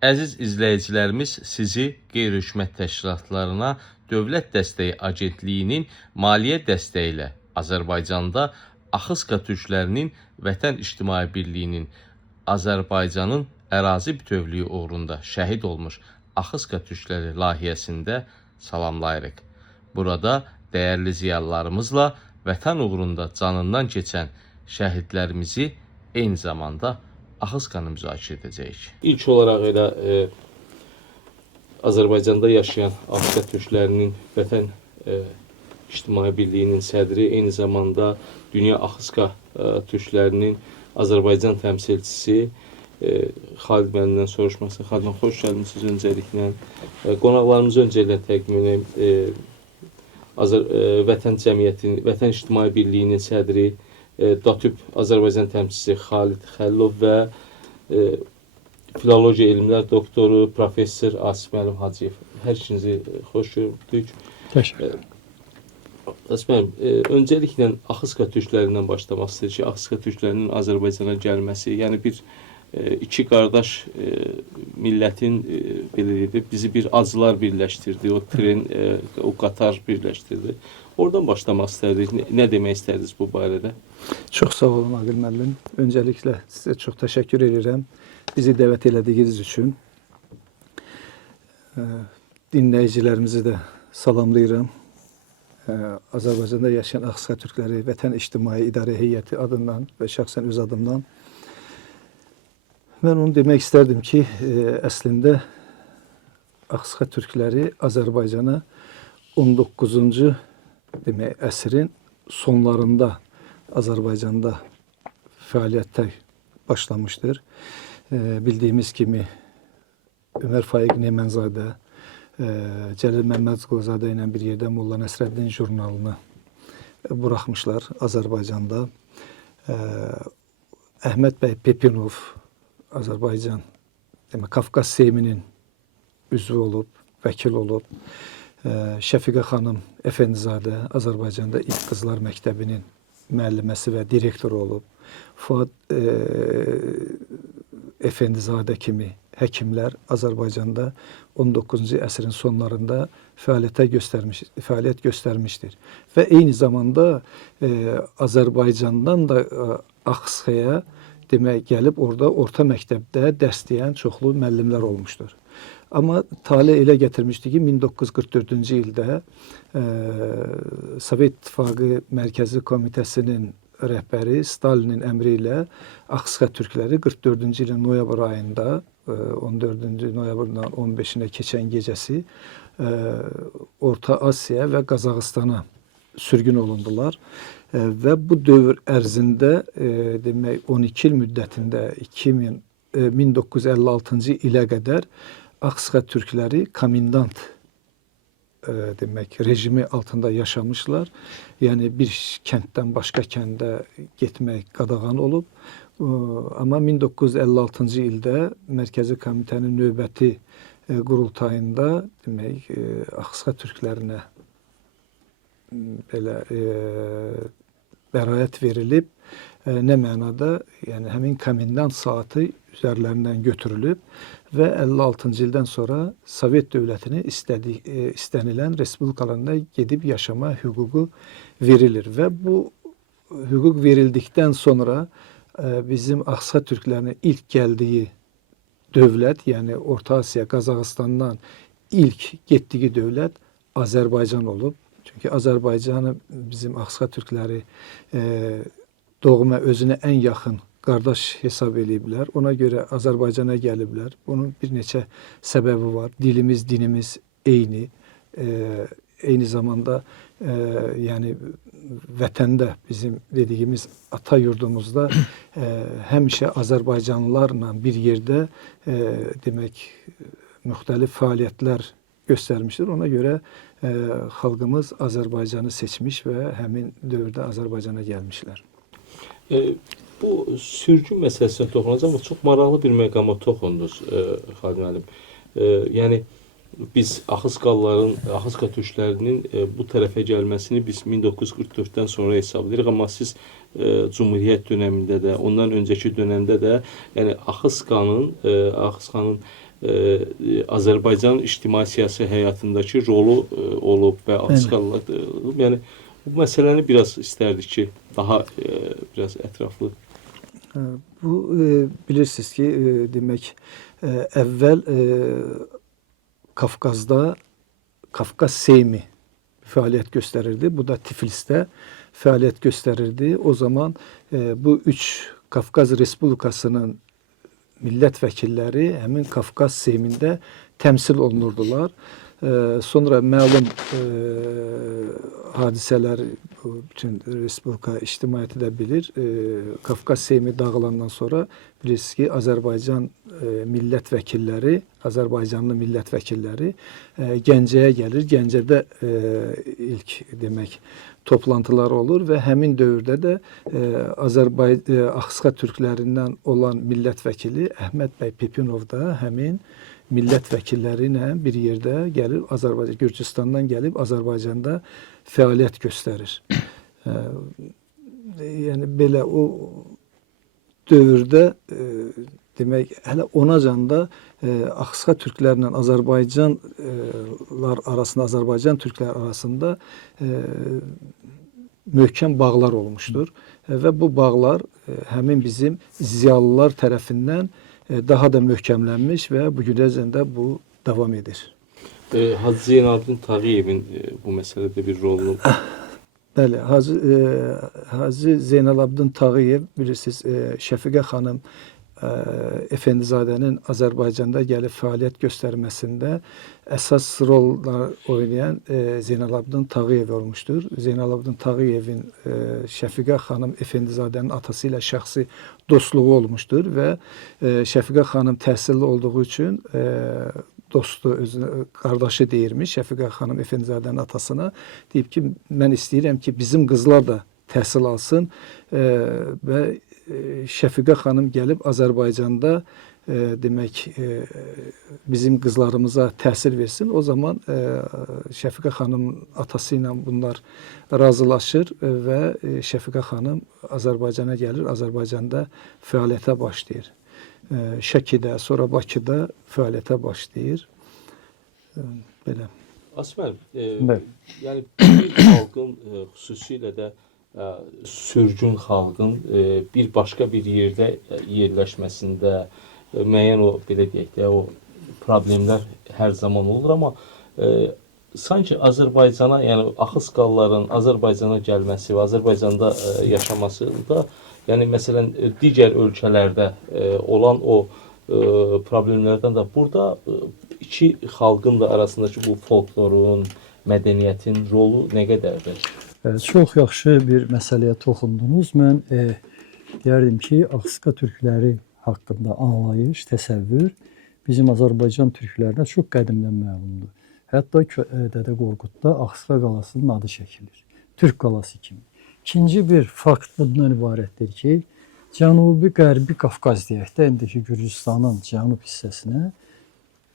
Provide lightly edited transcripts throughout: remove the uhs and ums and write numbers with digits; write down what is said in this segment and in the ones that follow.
Əziz izləyicilərimiz, sizi qeyri-hökumət təşkilatlarına Dövlət Dəstəyi Agentliyinin maliyyə dəstəyi ilə Azərbaycanda Axıska türklərinin Vətən İctimai Birliyinin Azərbaycanın ərazi bütövlüyü uğrunda şəhid olmuş Axıska türkləri layihəsində salamlayırıq. Burada dəyərli ziyalılarımızla vətən uğrunda canından keçən şəhidlərimizi eyni zamanda Axıskanı müzakirə edəcəyik. İlk olaraq elə Azərbaycanda yaşayan Axıska türklərinin Vətən İctimai Birliyinin sədri, eyni zamanda Dünya Axıska türklərinin Azərbaycan təmsilçisi Xalid müəllimdən soruşması. Xalid müəllim, xoş gəlmisiniz öncəliklə. Qonaqlarımızı öncəliklə təqdim edeyim. Vətən Cəmiyyətinin, Vətən İctimai Birliyinin sədri, DATÜB Azərbaycan təmsilçisi Xalid Xəlilov və filologiya elmlər doktoru, professor Asif Müəllim Hacıyev. Hər ikinizi xoş gördük. Təşəkkür. Asif müəllim, öncəliklə Axıska türklərindən başlamaq istəyir ki, Axıska türklərinin Azərbaycana gəlməsi, yəni bir iki qardaş millətin belə deyək, bizi bir acılar birləşdirdi, o tren, o qatar birləşdirdi. Oradan başlamaq istərdik. Nə demək istərdiniz bu barədə? Çox sağ olun Aqil müəllim. Öncəliklə sizə çox təşəkkür edirəm. Bizi dəvət elədiyiniz üçün. Dinləyicilərimizi də salamlayıram. Azərbaycanda yaşayan Axıska türkləri Vətən İctimai İdarə Heyəti adından və şəxsən öz adımdan mən onu demək istərdim ki, əslində Axıska türkləri Azərbaycana 19-cu demək, əsrin sonlarında Azərbaycanda fəaliyyətə başlamışdır. Bildiyimiz kimi Ömər Faiq Nemanzadə, Cəlil Məmmədquluzadə ilə bir yerdə Molla Nəsrəddin jurnalını buraxmışlar Azərbaycanda. Əhməd bəy Pepinov, Azərbaycan, demək, Qafqaz Seyminin üzvü olub, vəkil olub. Şəfiqə xanım Əfəndizadə Azərbaycanda İlk Qızlar Məktəbinin müəlliməsi və direktoru olub. Fuad Əfəndizadə kimi həkimlər Azərbaycanda 19-cu əsrin sonlarında fəaliyyət göstərmişdir. Və eyni zamanda Azərbaycandan da Axıskaya demək gəlib orada orta məktəbdə dərs deyən çoxlu müəllimlər olmuşdur. Amma tale elə gətirmişdi ki, 1944-cü ildə Sovet İttifaqı Mərkəzi Komitəsinin rəhbəri Stalinin əmri ilə Axıska türkləri 44-cü ilin noyabr ayında, 14-cü noyabrdan 15-nə keçən gecəsi Orta Asiya və Qazaxıstana sürgün olundular. Və bu dövr ərzində demək 12 il müddətində 1956-cı ilə qədər Axıska türkləri komendant demək rejimi altında yaşamışlar. Yəni bir kənddən başqa kəndə getmək qadağan olub. Amma 1956-cı ildə Mərkəzi Komitənin növbəti qurultayında demək Axıska türklərinə belə bəraət verilib. Nə mənada? Yəni həmin komendant saatı üzərlərindən götürülüb və 56-cı ildən sonra Sovet dövlətinin istənilən respublikalarında gedib yaşama hüququ verilir. Və bu hüquq verildikdən sonra bizim Axıska türklərinin ilk gəldiyi dövlət, yəni Orta Asiya, Qazaxıstandan ilk getdiyi dövlət Azərbaycan olub. Çünki Azərbaycanı bizim Axıska türkləri doğma özünə ən yaxın qardaş hesab eləyiblər. Ona görə Azərbaycana gəliblər. Bunun bir neçə səbəbi var. Dilimiz, dinimiz eyni. Eyni zamanda yəni vətəndə bizim dediyimiz ata yurdumuzda həmişə Azərbaycanlılarla bir yerdə demək müxtəlif fəaliyyətlər göstərmişdir. Ona görə xalqımız Azərbaycanı seçmiş və həmin dövrdə Azərbaycana gəlmişlər. Bu sürgün məsələsinə toxunacaq, amma çox maraqlı bir məqama toxundunuz, Xalid müəllim. Yəni biz Axıska türklərinin bu tərəfə gəlməsini biz 1944-dən sonra hesablayırıq, amma siz Cumhuriyyət dönəmində də, ondan öncəki dönəmdə də yəni Axıskanın Azərbaycan ictimai-siyasi həyatındakı rolu olub və Ağsaqqallar yəni bu məsələni biraz istərdik ki, daha biraz ətraflı. Bu bilirsiniz ki, demək əvvəl Qafqazda Qafqaz Seymi fəaliyyət göstərirdi. Bu da Tiflisdə fəaliyyət göstərirdi. O zaman bu üç Qafqaz Respublikasının millət vəkilləri həmin Qafqaz Seymində təmsil olunurdular. Sonra məlum hadisələr bütün Respublika ictimaiyyəti də bilir. Qafqaz Seymi dağılandan sonra bilirsiniz ki, Azərbaycan millət vəkilləri, Azərbaycanlı millət vəkilləri Gəncəyə gəlir. Gəncədə ilk demək toplantılar olur və həmin dövrdə də Axısqa türklərindən olan millət vəkili Əhməd bəy Pipinov da həmin millət vəkilləri ilə bir yerdə gəlib Azərbaycan, Gürcüstandan gəlib Azərbaycanda fəaliyyət göstərir. Yəni belə o dövrdə demək hələ onacan da Axısqa türklərlə Azərbaycanlar arasında, Azərbaycan türklər arasında möhkəm bağlar olmuşdur və bu bağlar həmin bizim ziyalılar tərəfindən daha da möhkəmlənmiş və bu günəcən də bu davam edir. Hacı Zeynalabdin Tağıyevin bu məsələdə bir rolunu... Bəli, Hacı Zeynalabdin Tağıyev bilirsiniz, Şəfiqə xanım Efendizadənin Azərbaycanda gəlib fəaliyyət göstərməsində əsas rollar oynayan Zeynalabdin Tağıyev olmuşdur. Zeynalabdin Tağıyevin Şəfiqə xanım Efendizadənin atası ilə şəxsi dostluğu olmuşdur və Şəfiqə xanım təhsilli olduğu üçün dostu, özünə qardaşı deyirmiş Şəfiqə xanım Efendizadənin atasına. Deyib ki, mən istəyirəm ki, bizim qızlar da təhsil alsın və Şəfiqə xanım gəlib Azərbaycanda demək bizim qızlarımıza təhsil versin. O zaman Şəfiqə xanım atası ilə bunlar razılaşır və Şəfiqə xanım Azərbaycana gəlir, Azərbaycanda fəaliyyətə başlayır. Şəkidə, sonra Bakıda fəaliyyətə başlayır. Belə. Asmər, yəni bir xalqın xüsusilə də sürgün xalqın bir başqa bir yerdə yerləşməsində müəyyən o, belə deyək də, o problemlər hər zaman olur, amma sanki Azərbaycana, yəni Axısqalların Azərbaycana gəlməsi və Azərbaycanda yaşaması da, yəni məsələn digər ölkələrdə olan o problemlərdən də burada iki xalqın da arasındakı bu folklorun, mədəniyyətin rolu nə qədərdir? Çox yaxşı bir məsələyə toxundunuz. Mən deyərdim ki, Axısqa türkləri haqqında anlayış, təsəvvür bizim Azərbaycan türklərinə çox qədimdən məlumdur. Hətta Dədə Qorqudda Axısqa qalasının adı çəkilir. Türk qalası kimi. İkinci bir fakt bundan ibarətdir ki, Cənubi-Qərbi Qafqaz deyək də, indiki Gürcüstanın cənub hissəsinə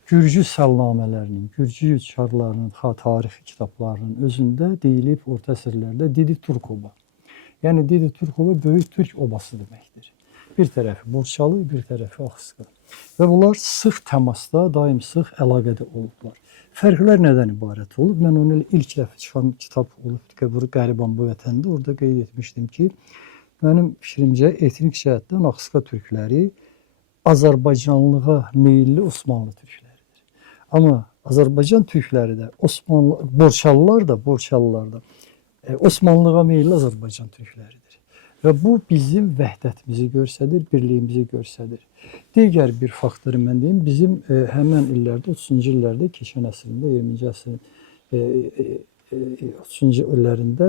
Gürcü səlnamələrinin, Gürcü çarlarının, tarixi kitablarının özündə deyilib orta əsrlərdə Didi Turkoba. Yəni Didi Turkoba böyük türk obası deməkdir. Bir tərəfi Borçalı, bir tərəfi Axısqa. Və bunlar sıx təmasda, daim sıx əlaqədə olublar. Fərqlər nədən ibarət olub? Mən onu ilk dəfə çıxan kitab olub, Qəriban bu vətəndə, orada qeyd etmişdim ki, mənim fikrimcə etnik cəhətdən Axısqa türkləri Azərbaycanlığa meyilli Osmanlı türkləri. Amma Azərbaycan türkləri də, Borçalılar da Osmanlığa meyilli Azərbaycan türkləridir. Və bu bizim vəhdətimizi göstərir, birliyimizi göstərir. Digər bir faktoru mən deyim, bizim həmən illərdə, 30-cu illərdə, keçən əsrində, 20-ci əsrin 30-cu illərində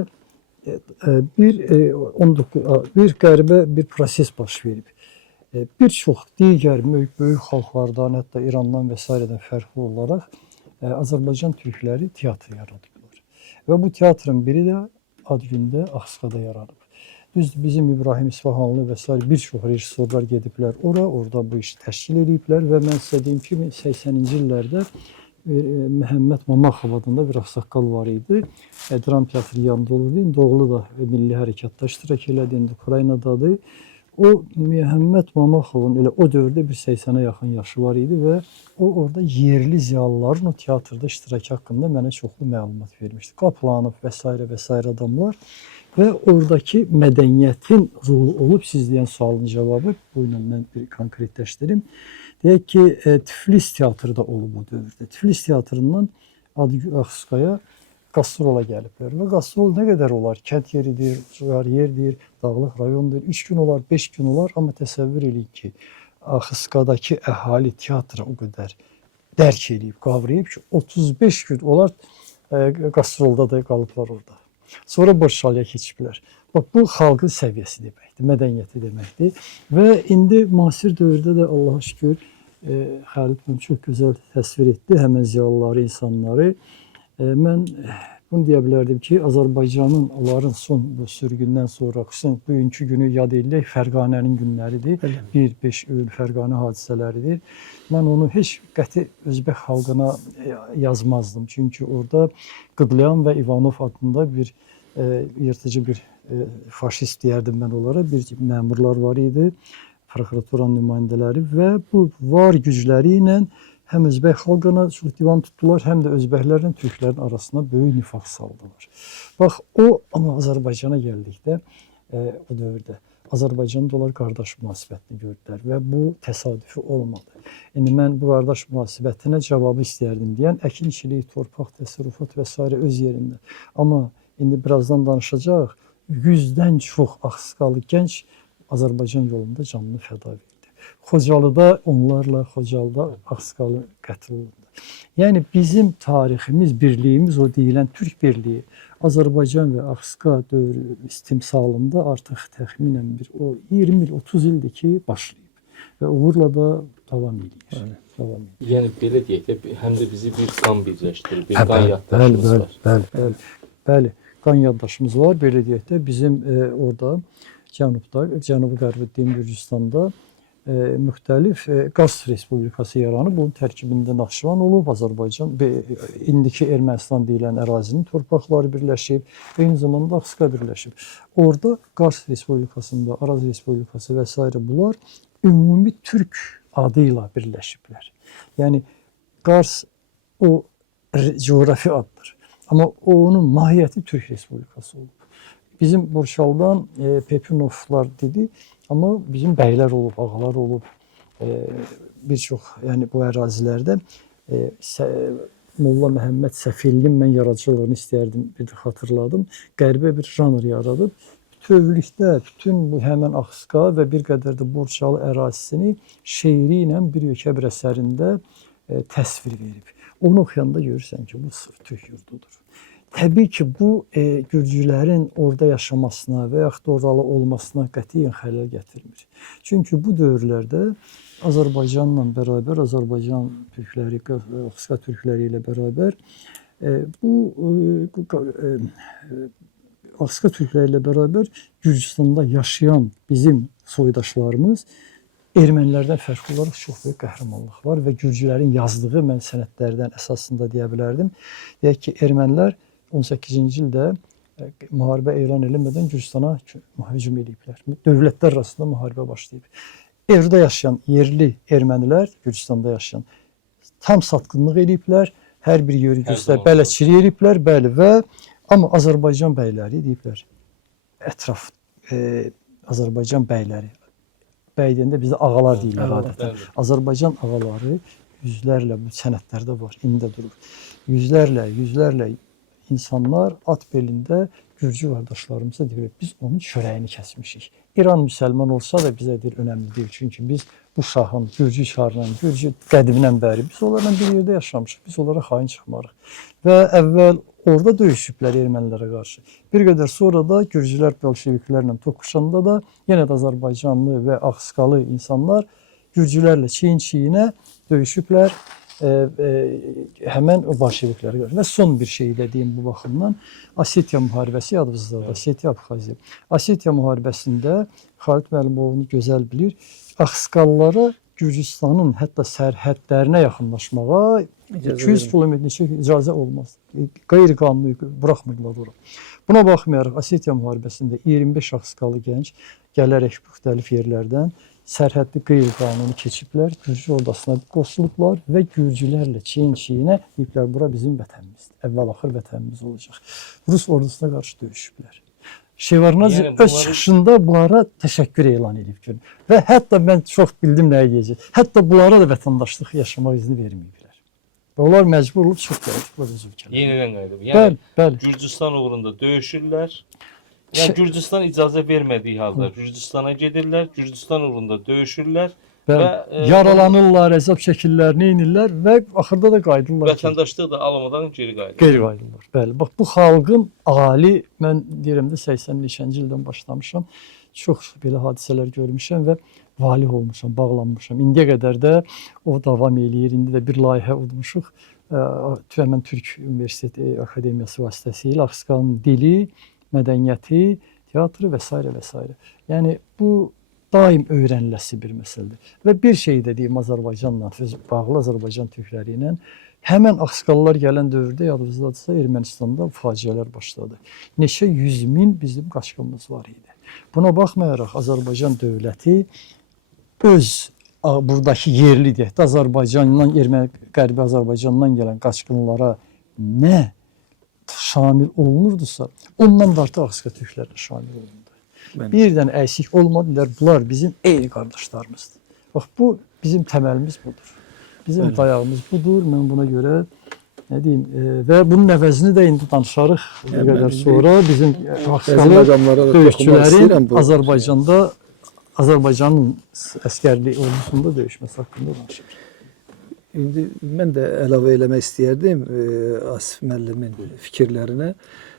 bir qəribə bir proses baş verib. Bir çox digər böyük xalqlardan, hətta İrandan və s. fərqli olaraq Azərbaycan türkləri teatr yaradıblar. Və bu teatrın biri də ad gündə Axısqada yaranıb. Düzdür, bizim İbrahim İsfahanlı və s. bir çox rejissorlar gediblər orada bu işi təşkil ediblər və mən sizə deyim ki, 80-ci illərdə Məhəmməd Mamaxov adında bir ağsaqqal var idi. Dram teatrı yanında olurdu. İndi oğlu da milli hərəkatda iştirak elədi, indi Ukraynadadır. O Məhəmməd Mamaxovun elə o dövrdə bir 80-ə yaxın yaşı var idi və o orada yerli ziyalıların o teatrda iştirakı haqqında mənə çoxlu məlumat vermişdi. Qaplanov və s. adamlar və oradakı mədəniyyətin rolu olub siz deyən sualın cavabı bu ilə mən bir konkretləşdirim. Deyək ki, Tiflis teatrı da olub o dövrdə. Tiflis teatrından Adıgül Axıskaya qastrol gəliblər və qastrol nə qədər olar? Kənd yeridir, ucqar yerdir, dağlıq rayondur. 3 gün olar, 5 gün olar, amma təsəvvür edin ki, Axıskadakı əhali teatra o qədər dərk edib, qavrayıb ki, 35 gün olar qastrolda da qalıblar orada. Sonra Borçalıya keçiblər. Bax, bu xalqın səviyyəsi deməkdir, mədəniyyəti deməkdir. Və indi müasir dövrdə də Allaha şükür Xəlid bunu çox gözəl təsvir etdi, həmən ziyalıları, insanları. Mən bunu deyə bilərdim ki, Azərbaycanın onların son bu sürgündən sonra, xüsusən bugünkü günü yad edilək, Fərqanənin günləridir. 1-5 iyun Fərqanə hadisələridir. Mən onu heç qəti Özbək xalqına yazmazdım. Çünki orada Qıblayan və İvanov adında bir yırtıcı bir faşist deyərdim mən onlara. Bir məmurlar var idi, prokuraturanın nümayəndələri və bu var gücləri ilə həm Özbək xalqına çox divan tutdular, həm də özbəklərlə türklərin arasına böyük nifaq saldılar. Bax, o amma Azərbaycana gəldikdə o dövrdə Azərbaycanda onlar qardaş münasibətini gördülər və bu təsadüfi olmadı. İndi mən bu qardaş münasibətinə cavabı istəyərdim deyən əkinçilik, torpaq, təsərrüfat və s. öz yerində. Amma indi birazdan danışacağıq, 100-dən çox Axıskalı gənc Azərbaycan yolunda canını fəda verdi. Xocalıda onlarla Xocalıda Axıskalı qətl olundu. Yəni bizim tariximiz, birliyimiz o deyilən Türk birliyi Azərbaycan və Axıska dövrü istimsalında artıq təxminən bir o 20 il, 30 ildir ki başlayıb və uğurla da davam edir. Yəni belə deyək də həm də bizi bir qan birləşdirir, bir qan yaddaşımız var. Bəli, qan yaddaşımız var. Belə deyək də bizim orada cənubda, Cənubi-Qərbi Gürcüstanda müxtəlif Qars Respublikası yaranıb, bunun tərkibində Naxçıvan olub, Azərbaycan, indiki Ermənistan deyilən ərazinin torpaqları birləşib, eyni zamanda Axıska birləşib. Orada Qars Respublikasında, Araz Respublikası və s. bunlar ümumi Türk adıyla birləşiblər. Yəni Qars o coğrafi addır, amma onun mahiyyəti Türk Respublikası olub. Bizim Borçalıdan Pepinovlar dedi, amma bizim bəylər olub, ağalar olub, bir çox yəni bu ərazilərdə Molla Məhəmməd Səfillinin mən yaradıcılığını istəyərdim, bir də xatırladım. Qəribə bir janr yaradıb. Bütövlükdə bütün bu həmən Axıska və bir qədər də Borçalı ərazisini şeiri ilə bir yökəbir əsərində təsvir verib. Onu oxuyanda görürsən ki, bu sırf Türk yurdudur. Təbii ki, bu Gürcülərin orada yaşamasına və yaxud da oralı olmasına qətiyyən xələl gətirmir. Çünki bu dövrlərdə Azərbaycanla bərabər, Azərbaycan türkləri, Axıska türkləri ilə bərabər bu Axıska türkləri ilə bərabər Gürcüstanda yaşayan bizim soydaşlarımız ermənilərdən fərqli olaraq çox böyük qəhrəmanlıq var və Gürcülərin yazdığı mən sənədlərdən əsasında deyə bilərdim. Deyək ki, ermənilər 18-ci ildə müharibə elan edilmədən Gürcüstana hücum ediblər. Dövlətlər arasında müharibə başlayıb. Evdə yaşayan yerli ermənilər, Gürcüstanda yaşayan, tam satqınlıq ediblər, hər bir yörüngüsdə bələdçilik ediblər, bəli, və amma Azərbaycan bəyləri deyiblər, ətraf Azərbaycan bəyləri, bəy deyəndə bizdə ağalar deyirlər adətən. Azərbaycan ağaları yüzlərlə, bu sənədlərdə var, indi də durur, yüzlərlə insanlar at belində Gürcü qardaşlarımıza deyir, biz onun çörəyini kəsmişik. İran müsəlman olsa da bizə deyir, önəmli deyil. Çünki biz bu şahın, Gürcü şarla, Gürcü qədimindən bəri biz onlarla bir yerdə yaşamışıq, biz onlara xain çıxmarıq. Və əvvəl orada döyüşüblər ermənilərə qarşı. Bir qədər sonra da Gürcülər bolşeviklərlə toqquşanda da yenə də Azərbaycanlı və Axıskalı insanlar Gürcülərlə çiyin-çiyinə döyüşüblər. Həmən o bolşeviklərə qarşı. Və son bir şey dediyim bu baxımdan Osetiya müharibəsi yadınızdadır, Osetiya Abxaziya. Osetiya müharibəsində Xalid Müəllimovunu gözəl bilir. Axıskalılara Gürcüstanın hətta sərhədlərinə yaxınlaşmağa İcazə 200 verin. kilometr neçə icazə olmaz. Qeyri-qanuni buraxmırlar ora. Buna baxmayaraq Osetiya müharibəsində 25 axsaqqalı gənc gələrək müxtəlif yerlərdən sərhəddi qeyri-qanuni keçiblər, Gürcü ordasına qoşulublar və Gürcülərlə çiyin-çiyinə deyiblər, bura bizim vətənimizdir. Əvvəl-axır vətənimiz olacaq. Rus ordusuna qarşı döyüşüblər. Şevarnadze Yəni öz bunları- çıxışında bunlara təşəkkür elan edib gün. Və hətta mən çox bildim nəyə deyəcək. Hətta bunlara da vətəndaşlıq yaşamaq izni verməyiblər. Və onlar məcbur olub çıxıb gəliblər öz ölkələrinə. Yenidən qayıdıb. Bəli, Yəni bəli. Gürcüstan uğrunda döyüşürlər. Şey- Yəni Gürcüstan icazə vermədiyi halda Gürcüstana gedirlər, Gürcüstan uğrunda döyüşürlər Bəli. və Yaralanırlar, əzab çəkirlər, neynirlər və axırda da qayıdırlar. ki, vətəndaşlıq da almadan geri qayıdır. Qeyri qayıdırlar. Bəli. Bax bu xalqın ali, mən deyirəm də 80-ci ildən başlamışam. Çox belə hadisələr görmüşəm və valih olmuşam, bağlanmışam. İndiyə qədər də o davam eləyir. İndi də bir layihə udmuşuq. Tümənin Türk Universiteti Akademiyası vasitəsilə Axısqalın dili, mədəniyyəti, teatrı və s. və s. Yəni bu daim öyrəniləsi bir məsələdir. Və bir şey də deyim Azərbaycanla, bağlı Azərbaycan türkləri ilə, həmən Axısqallar gələn dövrdə yadınızdadırsa Ermənistanda faciələr başladı. Neçə 100 min bizim qaçqınımız var idi. Buna baxmayaraq Azərbaycan dövləti öz buradakı yerli deyək də Azərbaycandan, Qərbi Azərbaycandan gələn qaçqınlara nə şamil olunurdusa, ondan da artıq Axısqa türklərlə şamil olundu. Bəli. Bir dənə əksik olmadılar. Bunlar bizim eyni qardaşlarımızdır. Bax bu bizim təməlimiz budur. Bizim Bəli. dayağımız budur. Mən buna görə nə deyim və bunun əvəzini də indi danışarıq bir Yəni qədər mən sonra bizim Bəzi Axısqalı məqamlara da toxunmaq döyüşçülərin istəyirəm bu. Azərbaycanda Azərbaycanın əskərlik ordusunda döyüşməsi haqqında danışır. İndi mən də əlavə eləmək istəyərdim Asif müəllimin fikirlərinə.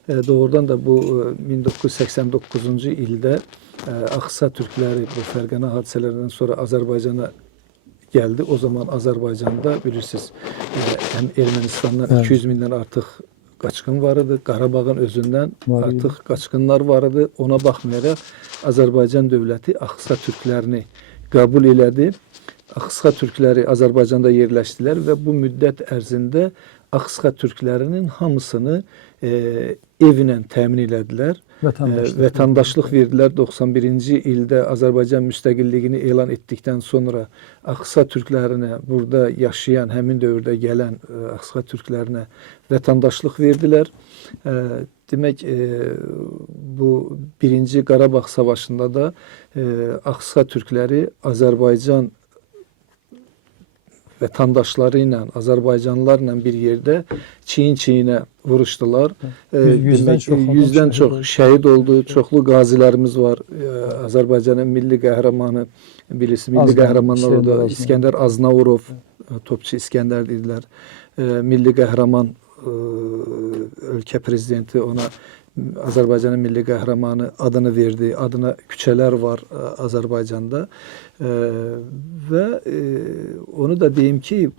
Doğrudan da bu 1989-cu ildə Axsa türkləri bu Fərqana hadisələrdən sonra Azərbaycana gəldi. O zaman Azərbaycanda bilirsiniz həm Ermənistandan Bəli. 200 mindən artıq qaçqın var idi. Qarabağın özündən Var idi. artıq qaçqınlar var idi. Ona baxmayaraq Azərbaycan dövləti Axsa türklərini qəbul elədi. Axısqa türkləri Azərbaycanda yerləşdilər və bu müddət ərzində Axısqa türklərinin hamısını evlə təmin elədilər. Vətəndaşlıq verdilər. 91-ci ildə Azərbaycan müstəqilliyini elan etdikdən sonra Axısqa türklərinə, burada yaşayan, həmin dövrdə gələn Axısqa türklərinə vətəndaşlıq verdilər. Demək, bu 1-ci Qarabağ savaşında da Axısqa türkləri Azərbaycan vətəndaşları ilə, Azərbaycanlılarla bir yerdə çiyin-çiyinə vuruşdular. Yüzdən çox şəhid oldu, çoxlu qazilərimiz var. Azərbaycanın milli qəhrəmanı, bilirsiniz, milli qəhrəmanlar oldu. İskəndər Aznaurov, topçu İskəndər dedilər. Milli qəhrəman ölkə prezidenti ona Azərbaycanın milli qəhrəmanı adını verdi. Adına küçələr var Azərbaycanda. Və onu da deyim ki,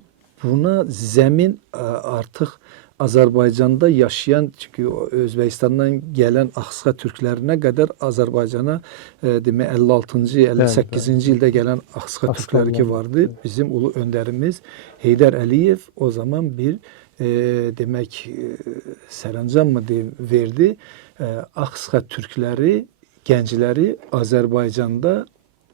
buna zəmin artıq Azərbaycanda yaşayan, çünki Özbəkistandan gələn Axısqa türklərinə qədər Azərbaycana demək 56-cı, 58-ci ildə gələn Axısqa türkləri ki vardı. Bizim ulu öndərimiz Heydər Əliyev o zaman bir demək sərəncam mı deyim verdi. Axısqa türkləri, gəncləri Azərbaycanda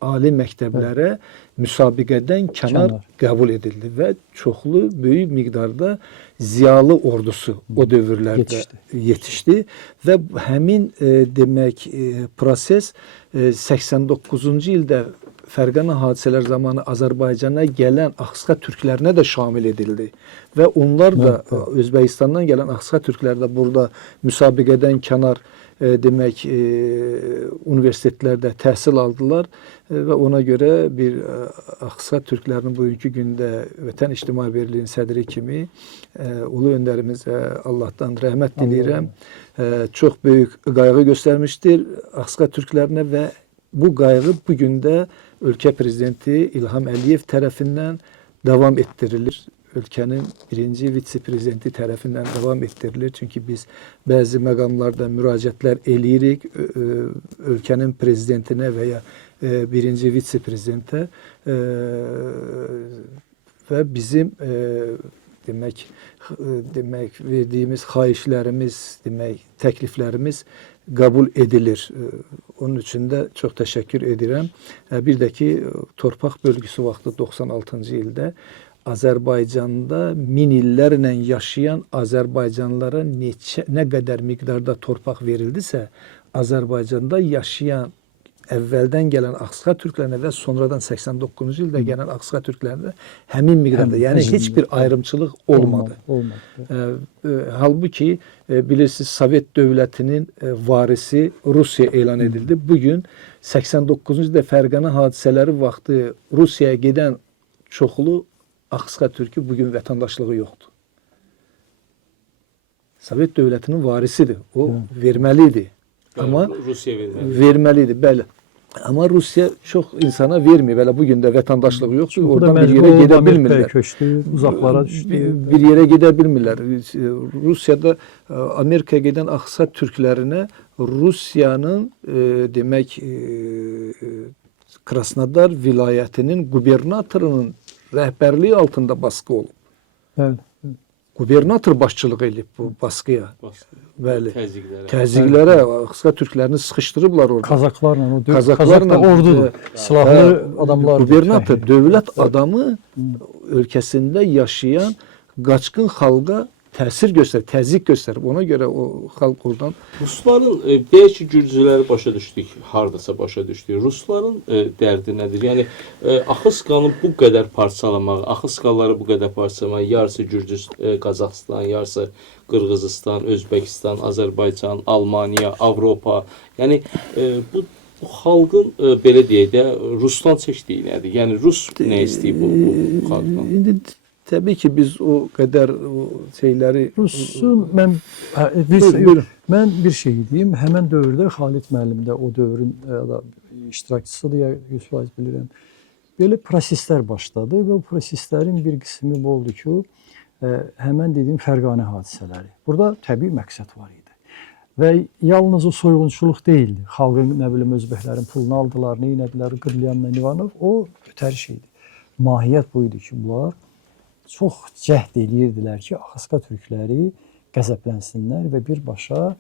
ali məktəblərə müsabiqədən kənar qəbul edildi və çoxlu böyük miqdarda ziyalı ordusu o dövrlərdə yetişdi və həmin demək proses 89-cu ildə Fərqana hadisələr zamanı Azərbaycana gələn Axısqa türklərinə də şamil edildi və onlar da Özbəkistandan gələn Axısqa türkləri də burada müsabiqədən kənar demək universitetlərdə təhsil aldılar və ona görə bir Axısqa türklərinin bugünkü gündə Vətən İctimai Birliyinin sədri kimi ulu öndərimizə Allahdan rəhmət diləyirəm. Çox böyük qayğı göstərmişdir Axısqa türklərinə və bu qayğı bu gün də ölkə prezidenti İlham Əliyev tərəfindən davam etdirilir. Ölkənin birinci vitse-prezidenti tərəfindən davam etdirilir. Çünki biz bəzi məqamlarda müraciətlər eləyirik ölkənin prezidentinə və ya birinci vitse-prezidentə və bizim demək verdiyimiz xahişlərimiz, demək təkliflərimiz qəbul edilir. Onun üçün də çox təşəkkür edirəm. Bir də ki, torpaq bölgüsü vaxtı 96-cı ildə Azərbaycanda min illərlə yaşayan Azərbaycanlılara nə qədər miqdarda torpaq verildisə, Azərbaycanda yaşayan əvvəldən gələn Ağsuqa türklərinə və sonradan 89-cu ildə gələn Ağsuqa türklərinə həmin miqdarda, yəni heç bir ayrımçılıq olmadı. Halbuki bilirsiniz, Sovet dövlətinin varisi Rusiya elan edildi. Bugün 89-cu ildə Fərqana hadisələri vaxtı Rusiyaya gedən çoxlu Ağsuqa türkü bugün vətəndaşlığı yoxdur. Sovet dövlətinin varisidir. O verməli idi. Amma Rusiya verməlidir, bəli. Amma Rusiya çox insana vermir. Belə bugün də vətəndaşlığı yoxdur. Oradan bir yerə gedə bilmirlər. Köçdü, uzaqlara düşdü. Bir yerə gedə bilmirlər. Rusiyada Amerikaya gedən Ağsuqa türklərinə Rusiyanın demək Krasnodar vilayətinin qubernatorunun rəhbərliyi altında baskı olub. Bəli. Qubernator başçılıq edib bu baskıya. Bəli. Təzyiqlərə. Təzyiqlərə Ağsuqa türklərini sıxışdırıblar orada. Kazaklarla o Kazaklarla ordudur. Silahlı adamlar. Qubernator dövlət adamı ölkəsində yaşayan qaçqın xalqa təsir göstərir, təzyiq göstərir. Ona görə o xalq oradan Rusların deyək ki, gürcüləri başa düşdük, hardasa başa düşdük. Rusların dərdi nədir? Yəni Axısqanı bu qədər parçalamaq, Axısqaları bu qədər parçalamaq, yarısı Gürcüstan, Qazaxıstan, yarısı Qırğızistan, Özbəkistan, Azərbaycan, Almaniya, Avropa. Yəni bu xalqın belə deyək də Rusdan çəkdiyi nədir? Yəni Rus nə istəyir bu xalqdan? İndi təbii ki, biz o qədər o şeyləri Rusun mən bir şey deyim. Həmin dövrdə Xalid müəllim də o dövrün iştirakçısıdır ya 100% bilirəm. Belə proseslər başladı və o proseslərin bir qismi bu oldu ki, həmin dediyim Fərqanə hadisələri. Burada təbii məqsəd var idi. Və yalnız o soyğunçuluq deyildi. Xalqın, nə bilim, özbəklərin pulunu aldılar, nə etdilər, Qırlyanla Ivanov, o ötəri şeydir. Mahiyyət bu idi ki, bunlar çox cəhd eləyirdilər ki, Axısqa türkləri qəzəblənsinlər və birbaşa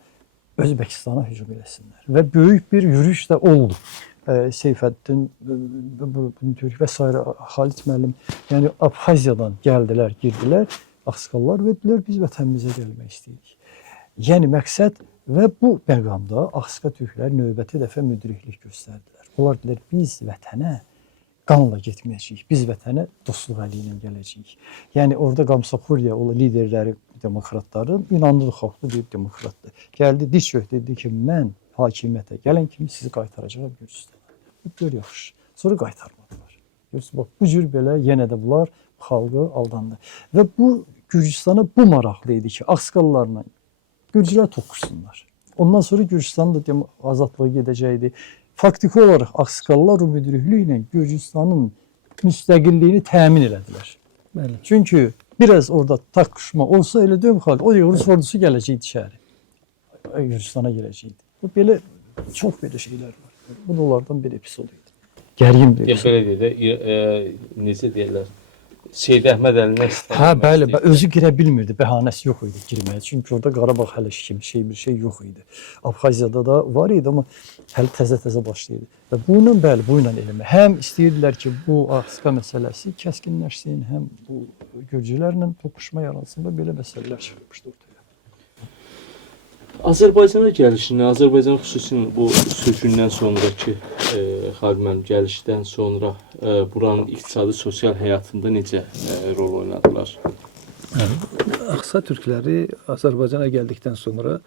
Özbəkistana hücum eləsinlər. Və böyük bir yürüyüş də oldu. Seyfəddin, Türk və s. Xalid müəllim, yəni Abxaziyadan gəldilər, girdilər, Axısqallar və dedilər, biz vətənimizə gəlmək istəyirik. Yəni məqsəd və bu məqamda Axısqa türklər növbəti dəfə müdriklik göstərdilər. Onlar dedilər, biz vətənə qanla getməyəcəyik. Biz vətənə dostluq əli ilə gələcəyik. Yəni orada Qamsakuriya o liderləri demokratların inandığı xalqlı bir demokratdır. Gəldi diz çökdü, dedi ki, mən hakimiyyətə gələn kimi sizi qaytaracağam Gürcüstana. Gör yaxşı. Sonra qaytarmadılar. Görürsünüz, bax bu cür belə yenə də bunlar xalqı aldandı. Və bu Gürcüstana bu maraqlı idi ki, Ağsuqallarla Gürcülər toqquşsunlar. Ondan sonra Gürcüstanın da azadlığı gedəcəkdi. Faktiki olaraq Ağsuqallar o müdrikliyi ilə Gürcüstanın müstəqilliyini təmin elədilər. Bəli. Çünki biraz orada toqquşma olsa elə deyim xalq, o Rus ordusu gələcəkdi şəhərə. Gürcüstana gələcəkdi. Bu belə çox belə şeylər var. Bu da onlardan bir epizod idi. Gərgin bir epizod. Belə deyə də necə deyirlər? Seyid Əhməd Əlindən istədi. Hə, bəli, özü girə bilmirdi, bəhanəsi yox idi girməyə. Çünki orada Qarabağ hələ kimi bir şey yox idi. Abxaziyada da var idi, amma hələ təzə başlayırdı. Və bununla, bəli, bununla eləmək. Həm istəyirdilər ki, bu Axısqa məsələsi kəskinləşsin, həm bu Gürcülərlə toqquşma yaransın və belə məsələlər çıxmışdı ortaya. Azərbaycana gəlişindən, Azərbaycan xüsusilə bu sürgündən sonraki xalqın gəlişdən sonra buranın iqtisadi, sosial həyatında necə rol oynadılar? Ağsuqa türkləri Azərbaycana gəldikdən sonra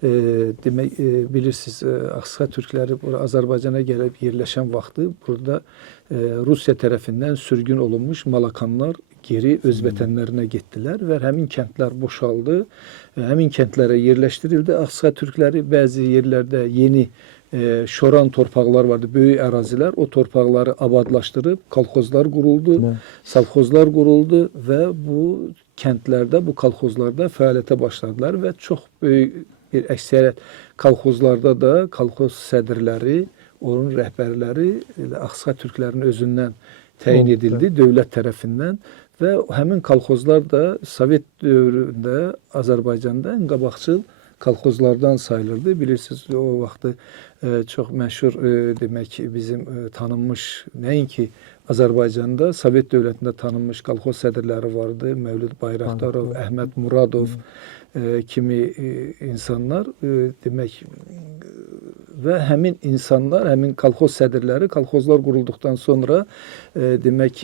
demək bilirsiniz, Ağsuqa türkləri Azərbaycana gəlib yerləşən vaxtı burada Rusiya tərəfindən sürgün olunmuş Malakanlar geri öz vətənlərinə getdilər və həmin kəndlər boşaldı. Həmin kəndlərə yerləşdirildi. Ağsuqa türkləri bəzi yerlərdə yeni şoran torpaqlar vardı, böyük ərazilər. O torpaqları abadlaşdırıb kolxozlar quruldu, savxozlar quruldu və bu kəndlərdə, bu kolxozlarda fəaliyyətə başladılar və çox böyük bir əksəriyyət kolxozlarda da kolxoz sədrləri, onun rəhbərləri Ağsuqa türklərinin özündən təyin edildi dövlət tərəfindən və həmin kolxozlar da Sovet dövründə Azərbaycanda ən qabaqcıl kolxozlardan sayılırdı. Bilirsiniz, o vaxtı çox məşhur demək bizim tanınmış, nəinki Azərbaycanda, Sovet dövlətində tanınmış kolxoz sədrləri vardı. Mövlud Bayraqdarov, Əhməd Muradov kimi insanlar demək və həmin insanlar, həmin kolxoz sədrləri kolxozlar qurulduqdan sonra demək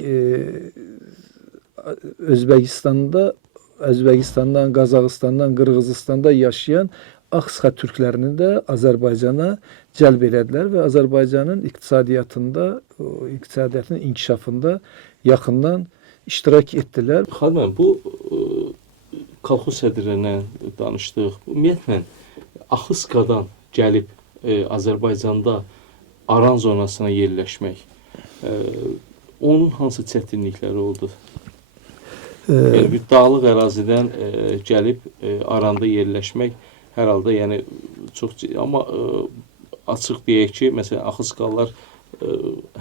Özbəkistandan, Qazaxıstandan, Qırğızıstanda yaşayan Ağsıxa türklərini də Azərbaycana cəlb elədilər və Azərbaycanın iqtisadiyyatının inkişafında yaxından iştirak etdilər. Xanım, bu kolxoz sədrlərindən danışdıq. Ümumiyyətlə, Axıskadan gəlib Azərbaycanda Aran zonasına yerləşmək, onun hansı çətinlikləri oldu? Yəni, bir dağlıq ərazidən gəlib Aranda yerləşmək hər halda, yəni, çox, amma açıq deyək ki, məsələn, Axıskalılar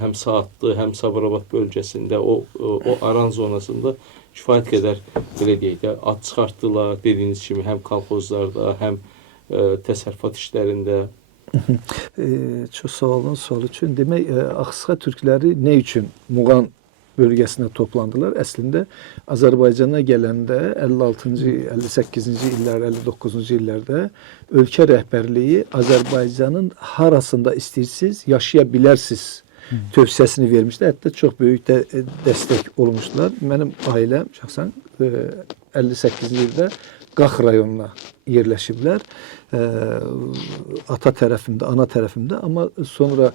həm Saatlı, həm Sabirabad bölgəsində, o Aran zonasında kifayət qədər, belə deyək də, ad çıxartdılar, dediyiniz kimi, həm kolxozlarda, həm təsərrüfat işlərində. Çox sağ olun sual üçün. Demək, Axsıxa türkləri nə üçün Muğan bölgəsinə toplandılar? Əslində, Azərbaycana gələndə 56-cı, 58-ci illər, 59-cu illərdə ölkə rəhbərliyi Azərbaycanın harasında istəyirsiniz, yaşaya bilərsiniz tövsiyəsini vermişdi. Hətta çox böyük dəstək olmuşdular. Mənim ailəm şəxsən 58-ci ildə Qax rayonuna yerləşiblər. Ata tərəfimdə, ana tərəfimdə. Amma sonra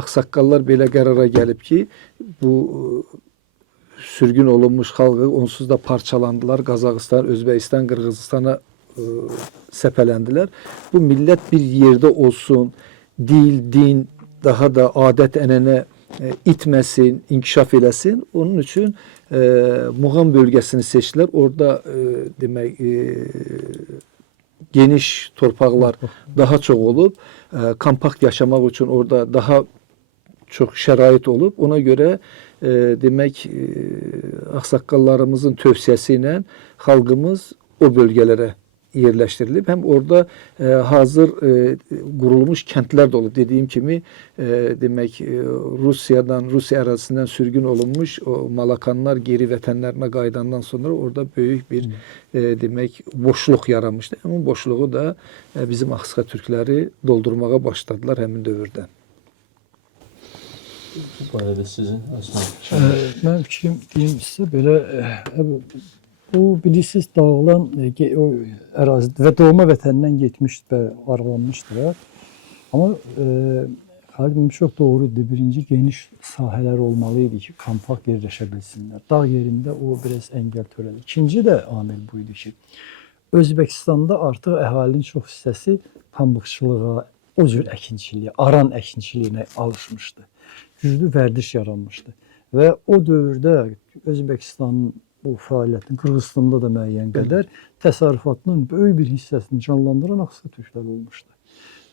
ağsaqqallar belə qərara gəlib ki, bu sürgün olunmuş xalqı onsuz da parçalandılar. Qazaxıstan, Özbəkistan, Qırğızistana səpələndilər. Bu millət bir yerdə olsun, dil, din, daha da adət-ənənə itməsin, inkişaf eləsin. Onun üçün Muğan bölgəsini seçdilər. Orada demək geniş torpaqlar daha çox olub, kompakt yaşamaq üçün orada daha çox şərait olub. Ona görə demək ağsaqqallarımızın tövsiyəsi ilə xalqımız o bölgələrə yerləşdirilib. Həm orada hazır qurulmuş kəndlər də olub. Dediyim kimi demək Rusiya ərazisindən sürgün olunmuş o Malakanlar geri vətənlərinə qayıdandan sonra orada böyük bir demək boşluq yaranmışdı. Həmin boşluğu da bizim Axsıxa türkləri doldurmağa başladılar həmin dövrdə. Bu barədə sizin Aslan? Mənim fikrim deyim sizə belə bu bilirsiniz dağılan ərazidə və doğma vətənindən getmişdi və aralanmışdılar. Amma xalim çox doğrudur. Birinci geniş sahələr olmalı idi ki, kompakt yerləşə bilsinlər. Dağ yerində o biraz əngəl törədi. İkinci də amil bu idi ki, Özbəkistanda artıq əhalinin çox hissəsi pambıqçılığa, o cür əkinçiliyə, aran əkinçiliyinə alışmışdı. Güclü vərdiş yaranmışdı. Və o dövrdə Özbəkistanın bu fəaliyyətini, Qırğızstanda da müəyyən qədər təsərrüfatının böyük bir hissəsini canlandıran Axsıxa türklər olmuşdu.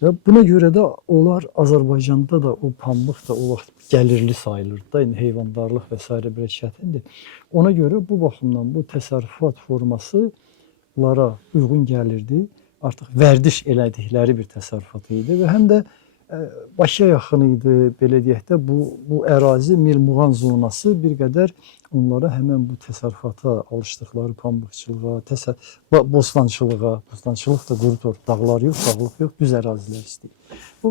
Və buna görə də onlar Azərbaycanda da o pambıq da o vaxt gəlirli sayılırdı da, yəni heyvandarlıq və s. belə çətindir. Ona görə bu baxımdan bu təsərrüfat formasılara uyğun gəlirdi. Artıq vərdiş elədikləri bir təsərrüfat idi və həm də Bakıya yaxın idi, belə deyək də, bu ərazi Mirmuğan zonası bir qədər onlara həmən bu təsərrüfata alışdıqları pambıqçılığa, bostançılığa, bostançılıq da quru dağlar yox, dağlıq yox, düz ərazilər istəyir. Bu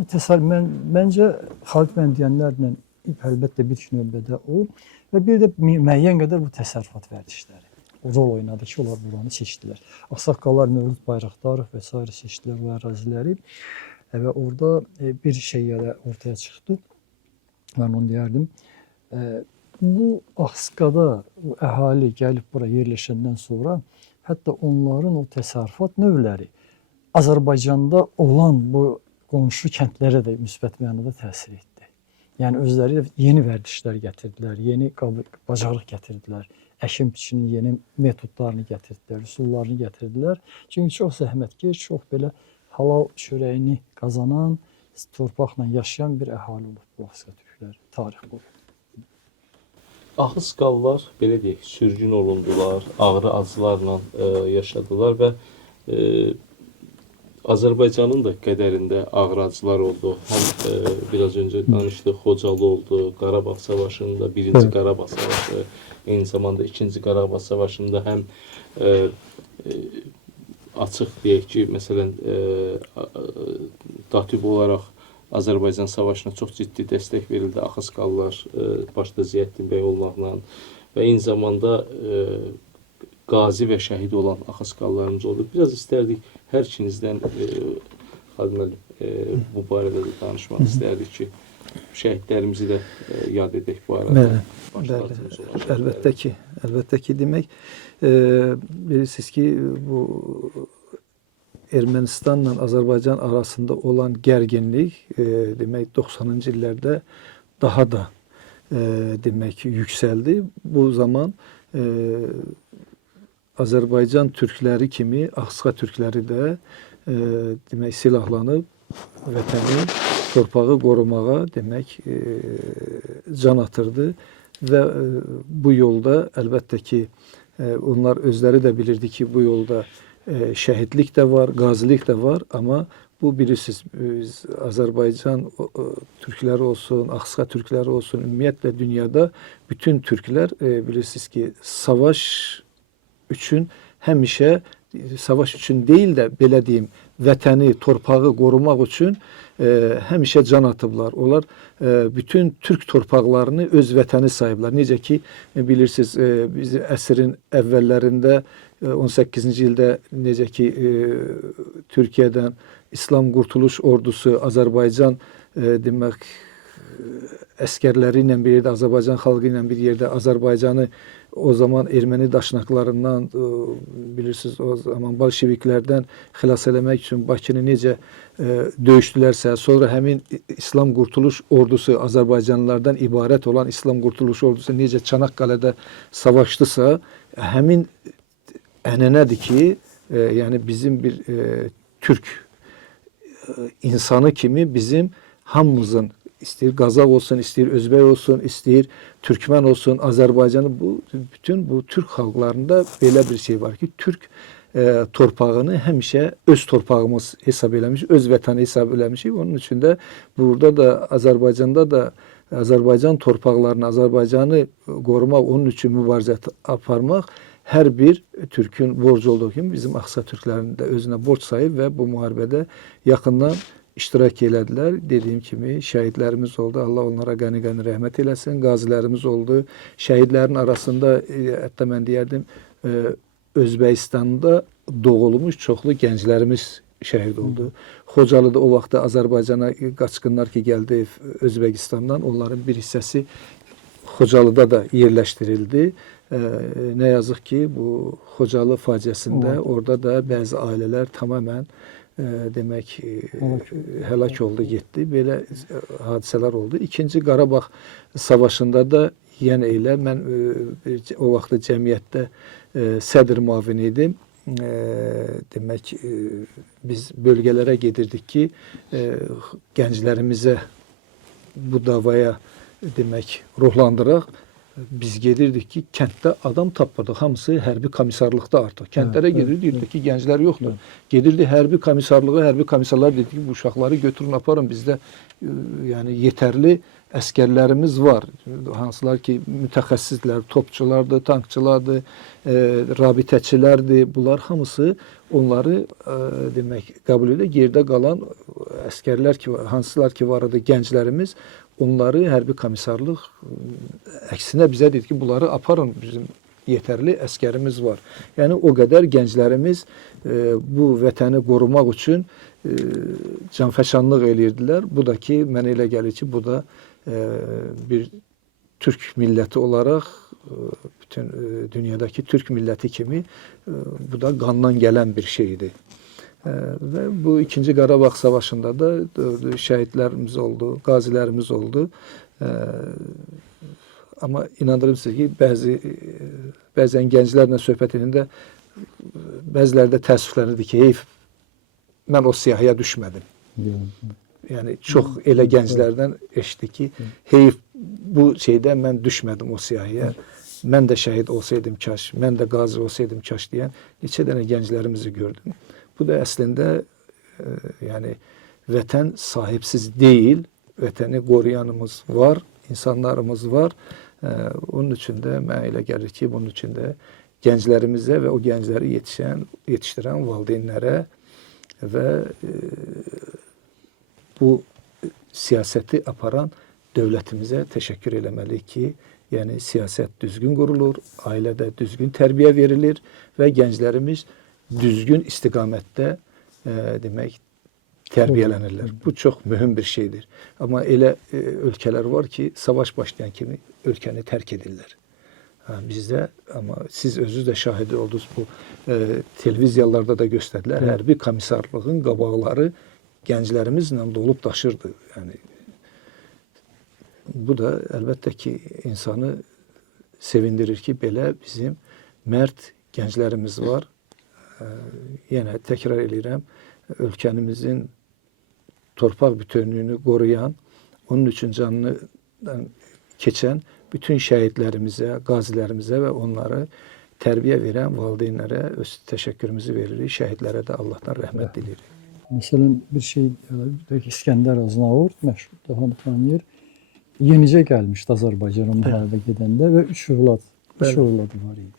məncə xalq məndiyənlərlə əlbəttə bir növbədə o və bir də müəyyən qədər bu təsərrüfat vərdişləri rol oynadı ki, onlar buranı seçdilər. Ağsaqqallar Mövlud Bayraqdarov və s. seçdilər o əraziləri. Və orada bir şey ortaya çıxdı. Mən onu deyərdim. Bu Axsıqada əhali gəlib bura yerləşəndən sonra hətta onların o təsərrüfat növləri Azərbaycanda olan bu qonşu kəndlərə də müsbət mənada təsir etdi. Yəni özləri də yeni vərdişlər gətirdilər, yeni bacarıq gətirdilər, əkin-biçinin yeni metodlarını gətirdilər, üsullarını gətirdilər. Çünki çox zəhmətkeş, çox belə halal çörəyini qazanan, torpaqla yaşayan bir əhali olub bu Axsıqa türkləri tarix boyu. Axısqallar belə deyək, sürgün olundular, ağrı acılarla yaşadılar və Azərbaycanın da qədərində ağrı acılar oldu. Həm biraz öncə danışdıq, Xocalı oldu, Qarabağ savaşında, birinci Evet. Qarabağ savaşı, eyni zamanda ikinci Qarabağ savaşında həm açıq deyək ki, məsələn, dativ olaraq Azərbaycan savaşına çox ciddi dəstək verildi. Axısqallar, başda Ziyəddin bəy olmaqla və eyni zamanda qazi və şəhid olan Axısqallarımız oldu. Biraz istərdik hər ikinizdən Xalid müəllim bu barədə də danışmaq istərdik ki, şəhidlərimizi də yad edək bu arada. Bəli, əlbəttə ki demək, bilirsiniz ki, bu Ermənistanla Azərbaycan arasında olan gərginlik demək 90-cı illərdə daha da demək yüksəldi. Bu zaman Azərbaycan türkləri kimi Axısqa türkləri də demək silahlanıb vətəni, torpağı qorumağa demək can atırdı və bu yolda əlbəttə ki onlar özləri də bilirdi ki bu yolda şəhidlik də var, qazilik də var, amma bu bilirsiniz Azərbaycan türkləri olsun, Axısqa türkləri olsun, ümumiyyətlə dünyada bütün türklər bilirsiniz ki savaş üçün həmişə savaş üçün deyil də belə deyim vətəni, torpağı qorumaq üçün həmişə can atıblar. Onlar bütün türk torpaqlarını öz vətəni sayıblar. Necə ki bilirsiniz biz əsrin əvvəllərində 18-ci ildə necə ki Türkiyədən İslam Qurtuluş Ordusu Azərbaycan demək əskərləri ilə bir yerdə, Azərbaycan xalqı ilə bir yerdə Azərbaycanı o zaman erməni daşnaqlarından bilirsiniz o zaman bolşeviklərdən xilas eləmək üçün Bakını necə döyüşdülərsə, sonra həmin İslam Qurtuluş Ordusu Azərbaycanlılardan ibarət olan İslam Qurtuluş Ordusu necə Çanaqqaledə savaşdısa, həmin ənənədir ki, yəni bizim bir türk insanı kimi bizim hamımızın istəyir Qazaq olsun, istəyir Özbək olsun, istəyir Türkmen olsun, Azərbaycanı bütün bu türk xalqlarında belə bir şey var ki, türk torpağını həmişə öz torpağımız hesab eləmiş, öz vətəni hesab eləmişik. Onun üçün də burada da Azərbaycanda da Azərbaycan torpaqlarını, Azərbaycanı qorumaq, onun üçün mübarizə aparmaq hər bir türkün borcu olduğu kimi bizim Axsa türklərinin də özünə borc sayıb və bu müharibədə yaxından iştirak elədilər. Dediyim kimi şəhidlərimiz oldu. Allah onlara qəni-qəni rəhmət eləsin. Qazilərimiz oldu. Şəhidlərin arasında hətta mən deyərdim Özbəkistanda doğulmuş çoxlu gənclərimiz şəhid oldu. Xocalıda o vaxtda Azərbaycana qaçqınlar ki gəldi Özbəkistandan, onların bir hissəsi Xocalıda da yerləşdirildi. Nə yazıq ki bu Xocalı faciəsində orada da bəzi ailələr tamamən demək həlak oldu, getdi. Belə hadisələr oldu. İkinci Qarabağ savaşında da yenə elə mən o vaxtda cəmiyyətdə sədr müavini idim. Demək biz bölgələrə gedirdik ki, gənclərimizə bu davaya demək ruhlandıraq. Biz gedirdik ki, kənddə adam tapmadıq. Hamısı hərbi komissarlıqda artıq. Kəndlərə gedirdik, deyirdik ki, gənclər yoxdur. Gedirdi hərbi komissarlığa, hərbi komissarlar dedi ki, bu uşaqları götürün, aparın. Bizdə yəni yetərli əskərlərimiz var. Hansılar ki, mütəxəssislər, topçulardır, tankçılardır, rabitəçilərdir. Bunlar hamısı onları demək qəbul edir. Yerdə qalan əskərlər ki, hansılar ki var idi, gənclərimiz onları hərbi komissarlıq əksinə bizə dedi ki, bunları aparın, bizim yetərli əskərimiz var. Yəni o qədər gənclərimiz bu vətəni qorumaq üçün canfəşanlıq eləyirdilər. Bu da ki, mənə elə gəlir ki, bu da bir türk milləti olaraq bütün dünyadakı türk milləti kimi bu da qandan gələn bir şeydir. Və bu ikinci Qarabağ savaşında da şəhidlərimiz oldu, qazilərimiz oldu. Amma inandırım sizə ki, bəzən gənclərlə söhbət edəndə bəziləri də təəssüflənirdi ki, heyf, mən o siyahıya düşmədim. Yəni çox elə gənclərdən eşitdik ki, heyf bu şeydə mən düşmədim o siyahıya. Mən də şəhid olsaydım kaş, mən də qazi olsaydım kaş deyən neçə dənə gənclərimizi gördüm. Bu da əslində yəni vətən sahibsiz deyil, vətəni qoruyanımız var, insanlarımız var. Onun üçün də mənə elə gəlir ki, bunun üçün də gənclərimizə və o gəncləri yetişdirən valideynlərə və bu siyasəti aparan dövlətimizə təşəkkür eləməliyik ki, yəni siyasət düzgün qurulur, ailədə düzgün tərbiyə verilir və gənclərimiz düzgün istiqamətdə demək tərbiyələnirlər. Bu çox mühüm bir şeydir. Amma elə ölkələr var ki, savaş başlayan kimi ölkəni tərk edirlər. Bizdə, amma siz özünüz də şahidi oldunuz, bu televiziyalarda da göstərdilər. Hərbi komissarlığın qabaqları gənclərimizlə dolub daşırdı. Yəni bu da əlbəttə ki, insanı sevindirir ki, belə bizim mərd gənclərimiz var. Yenə təkrar edirəm, ölkəmizin torpaq bütövlüyünü qoruyan, onun üçün canından keçən bütün şəhidlərimizə, qazilərimizə və onları tərbiyə verən valideynlərə öz təşəkkürümüzü veririk. Şəhidlərə də Allahdan rəhmət diləyirik. Məsələn, bir şey, İskəndər Aznaur, məşhur da hamı tanıyır. Yenicə gəlmişdi Azərbaycana müharibə gedəndə və üç övladı var idi.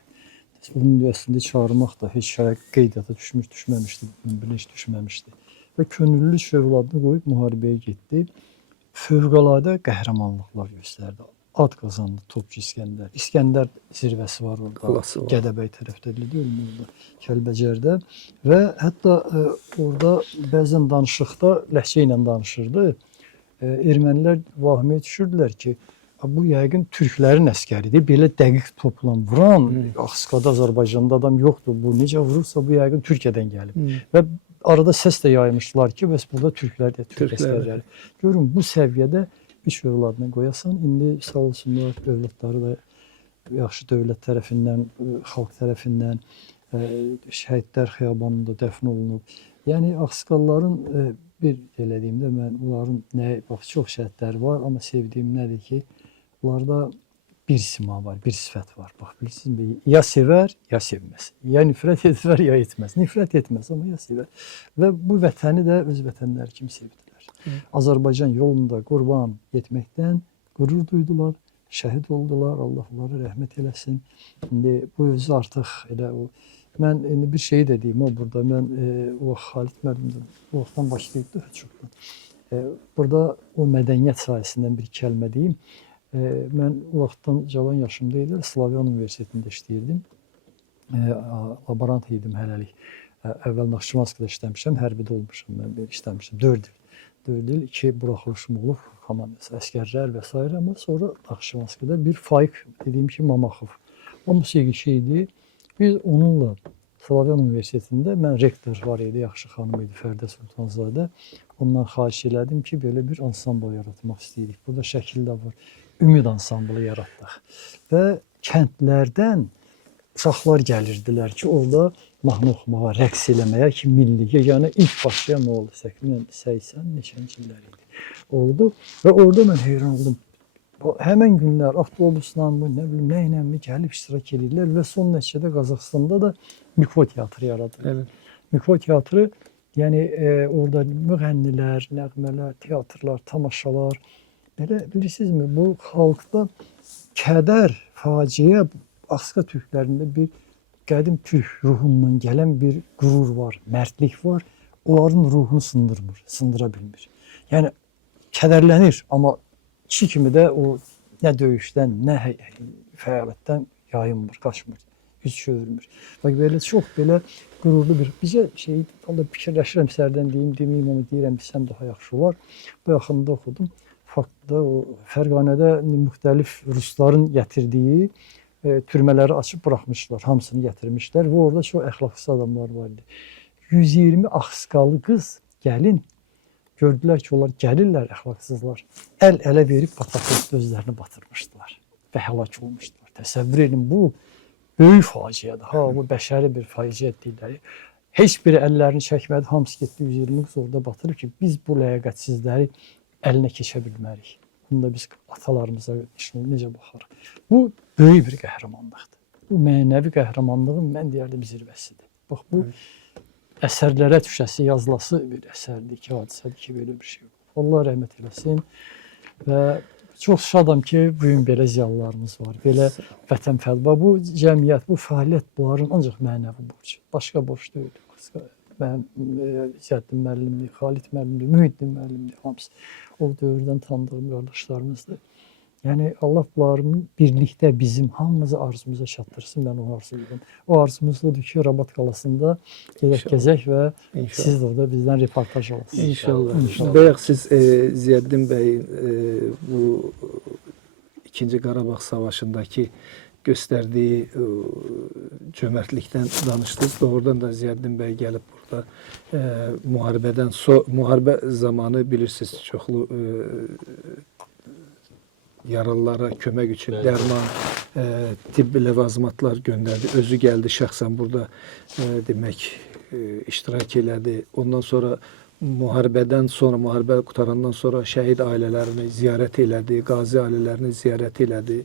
Onun əslində çağırmaq da heç qeydiyyata düşməmişdi, belə heç düşməmişdi. Və könüllü üç övladını qoyub müharibəyə getdi. Fövqəladə qəhrəmanlıqlar göstərdi. Ad qazandı Topçu İskəndər. İskəndər zirvəsi var orada. Gədəbəy tərəfdə orada, Kəlbəcərdə. Və hətta orada bəzən danışıqda ləhcə ilə danışırdı. Ermənilər vahimə düşürdülər ki, bu yəqin türklərin əskəridir. Belə dəqiq topla vuran, Axsıqada, Azərbaycanda adam yoxdur. Bu necə vurursa bu yəqin Türkiyədən gəlib. Və arada səs də yaymışlar ki, bəs burada türklər də türk əskərləri. Görün, bu səviyyədə üç övladını qoyasan, indi sağ olsunlar, dövlətləri də yaxşı dövlət tərəfindən, xalq tərəfindən şəhidlər xiyabanında dəfn olunub. Yəni, Axsıqalıların bir elədiyimdə mən onların bax, çox şəhidləri var, amma sevdiyim nədir ki, onlarda bir sima var, bir sifət var. Bax, bilirsiniz, ya sevər, ya sevməz. Ya nifrət etmər, ya etməz. Nifrət etməz, amma ya sevər. Və bu vətəni də öz vətənləri kimi sevdilər. Azərbaycan yolunda qurban etməkdən qürur duydular, şəhid oldular, Allah onları rəhmət eləsin. İndi bu özü artıq elə o. Mən indi bir şey də deyim, burada mən o Xalid müəllimdən o vaxtdan başlayıbdı çoxdan. Burada o mədəniyyət sayəsindən bir kəlmə deyim. Mən o vaxtdan cavan yaşımda idi, Slavyan Universitetində işləyirdim. Laborant idim hələlik. Əvvəl Naxçıvanskda işləmişəm, hərbidə olmuşam, mən işləmişəm 4 il. 4 il, 2 buraxılışım olub, komandası, əskərlər və s. Amma sonra Naxçıvanskda bir Faik, dediyim ki, Mamaxov. O musiqi şeydi. Biz onunla Slavyan Universitetində, mən rektor var idi, yaxşı xanım idi, Fərdə Sultanzadə. Ondan xahiş elədim ki, belə bir ansambl yaratmaq istəyirik. Burada şəkil də var. Ümid ansamblı yaratdıq. Və kəndlərdən uşaqlar gəlirdilər ki, orada mahnı oxumağa, rəqs eləməyə ki, milli. Yəni, ilk başlayan o oldu, 80 neçənci illər idi. Oldu və orada mən heyran oldum. Həmən günlər avtobusla mı, nə bilim, nə ilə mi gəlib iştirak edirlər və son nəticədə Qazaxstanda da Mikvo teatrı yaradılır. Evet. Mikvo teatrı, yəni orada müğənnilər, nəğmələr, teatrlar, tamaşalar, belə bilirsinizmi, bu xalqda kədər, faciə, Axsıqa türklərində bir qədim türk ruhundan gələn bir qürur var, mərdlik var, onların ruhunu sındıra bilmir. Yəni, kədərlənir, amma kişi kimi də o nə döyüşdən, nə fəaliyyətdən yayınmır, qaçmır, yüz çevirmir. Bax, belə çox belə qürurlu bir, bizə şey, fikirləşirəm sərdən deməyim, amma deyirəm, bilsəm daha yaxşı var. Bu yaxında oxudum, faktda o Fərqanədə müxtəlif rusların gətirdiyi türmələri açıb buraxmışlar, hamısını gətirmişlər və orada çox əxlaqsız adamlar var idi. 120 Axsıqalı qız, gəlin, gördülər ki, onlar gəlirlər, əxlaqsızlar. Əl-ələ verib bataqlıqda özlərini batırmışdılar və həlak olmuşdular. Təsəvvür edin, bu böyük faciədir. Bu bəşəri bir faciə deyirlər. Heç biri əllərini çəkmədi, hamısı getdi 120 qız orada batırıb ki, biz bu ləyaqətsizləri əlinə keçə bilmərik. haqqında biz atalarımıza necə baxarıq? Bu böyük bir qəhrəmanlıqdır. Bu mənəvi qəhrəmanlığın mən deyərdim zirvəsidir. Bax bu əsərlərə düşəsi, yazılası bir əsərdir ki, hadisədir ki, belə bir şey yox. Allah rəhmət eləsin və çox şadam ki, bu gün belə ziyalılarımız var, belə vətənpərvər. Bu cəmiyyət, bu fəaliyyət bunların ancaq mənəvi borcu, başqa borc deyil. Mən Ziyəddin müəllimdir, Xalid müəllimdir, Mühiddin müəllimdir, hamısı o dövrdən tanıdığım qardaşlarımızdır. Yəni Allah bunların birlikdə bizim hamımızı arzumuza çatdırsın, mən onu arzulayıram. O arzumuz odur ki, Rabat qalasında gedək gəzək və siz də orada bizdən reportaj alasınız. İnşallah. Bayaq siz Ziyəddin bəyin bu 2-ci Qarabağ Savaşındakı göstərdiyi cömərtlikdən danışdınız. Doğrudan da Ziyəddin bəy gəlib burada müharibə zamanı bilirsiniz çoxlu yaralılara kömək üçün dərman, tibbi ləvazimatlar göndərdi. Özü gəldi şəxsən burada demək iştirak elədi. Ondan sonra müharibədən sonra, müharibə qutarandan sonra şəhid ailələrini ziyarət elədi, qazi ailələrini ziyarət elədi.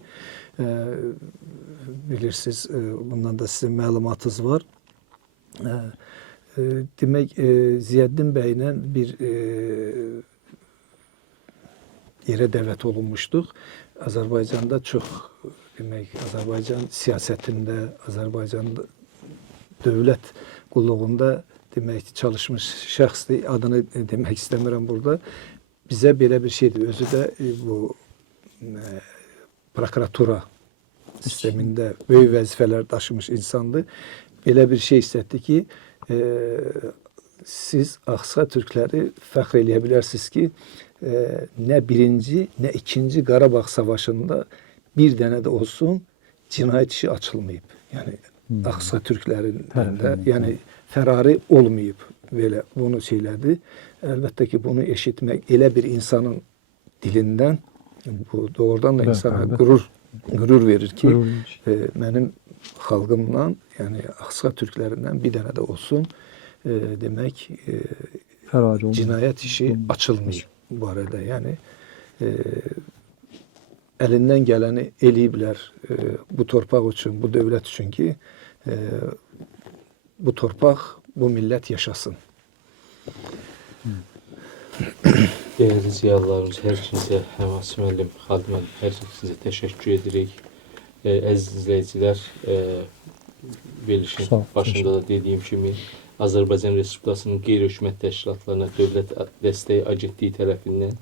Bilirsiniz, bundan da sizin məlumatınız var. Demək, Ziyəddin bəylə bir yerə dəvət olunmuşduq. Azərbaycanda çox, demək, Azərbaycan siyasətində, Azərbaycanda dövlət qulluğunda demək çalışmış şəxsdir. Adını demək istəmirəm burada. Bizə belə bir şeydir. Özü də bu prokuratura sistemində böyük vəzifələr daşımış insandır. Belə bir şey istətdi ki, siz Ağsa türkləri fəxr eləyə bilərsiniz ki, nə birinci, nə ikinci Qarabağ Savaşında bir dənə də olsun cinayət işi açılmayıb. Yəni Ağsa türklərindən də, yəni fərari olmayıb. Belə bunu söylədi. Əlbəttə ki, bunu eşitmək elə bir insanın dilindən bu doğrudan da insana qürur verir ki, mənim xalqımla, yəni Ağsa türklərindən bir dənə də olsun demək cinayət işi açılmayıb bu arada. Yəni əlindən gələni eləyiblər bu torpaq üçün, bu dövlət üçün ki, bu torpaq, bu millət yaşasın. Değerli ziyalılarımız, hər ikinizə, həm Asim müəllim, Xalid müəllim, hər ikinizə təşəkkür edirik. Əziz izləyicilər, verilişin başında da dediyim kimi, Azərbaycan Respublikasının qeyri-hökumət təşkilatlarına dövlət dəstəyi agentliyi tərəfindən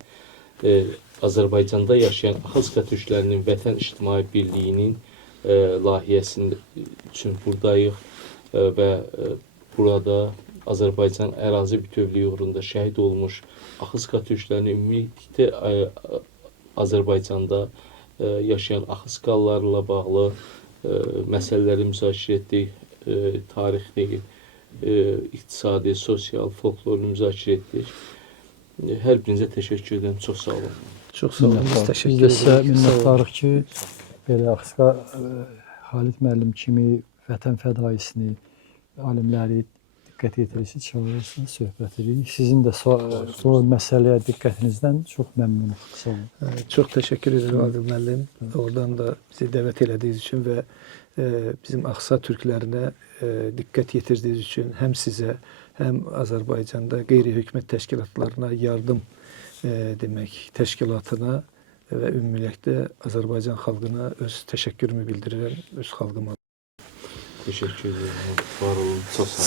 Azərbaycanda yaşayan Axıska türklərinin Vətən İctimai Birliyinin layihəsinin üçün buradayıq və burada Azərbaycan ərazi bütövlüyü uğrunda şəhid olmuş Axıska türklərinin ümumilikdə Azərbaycanda yaşayan Axıskalılarla bağlı məsələləri müzakirə etdik, tarixi, iqtisadi, sosial, folklorunu müzakirə etdik. Hər birinizə təşəkkür edirəm. Çox sağ olun. Çox sağ olun. Biz təşəkkür Biz də sizə edirik. minnətdarıq ki, belə Axıska Xalid müəllim kimi vətən fədaisini, alimləri diqqət yetirirsiniz, çağırırsınız, söhbət edirik. Sizin də bu məsələyə diqqətinizdən çox məmnunum. Sağ olun. Çox təşəkkür edirəm Adil müəllim. Oradan da bizi dəvət elədiyiniz üçün və bizim Ağsa türklərinə diqqət yetirdiyiniz üçün həm sizə, həm Azərbaycanda qeyri-hökumət təşkilatlarına, yardım demək təşkilatına və ümumilikdə Azərbaycan xalqına öz təşəkkürümü bildirirəm, öz xalqıma. Teşekkür ederim. Var olun. Çok sağ olun.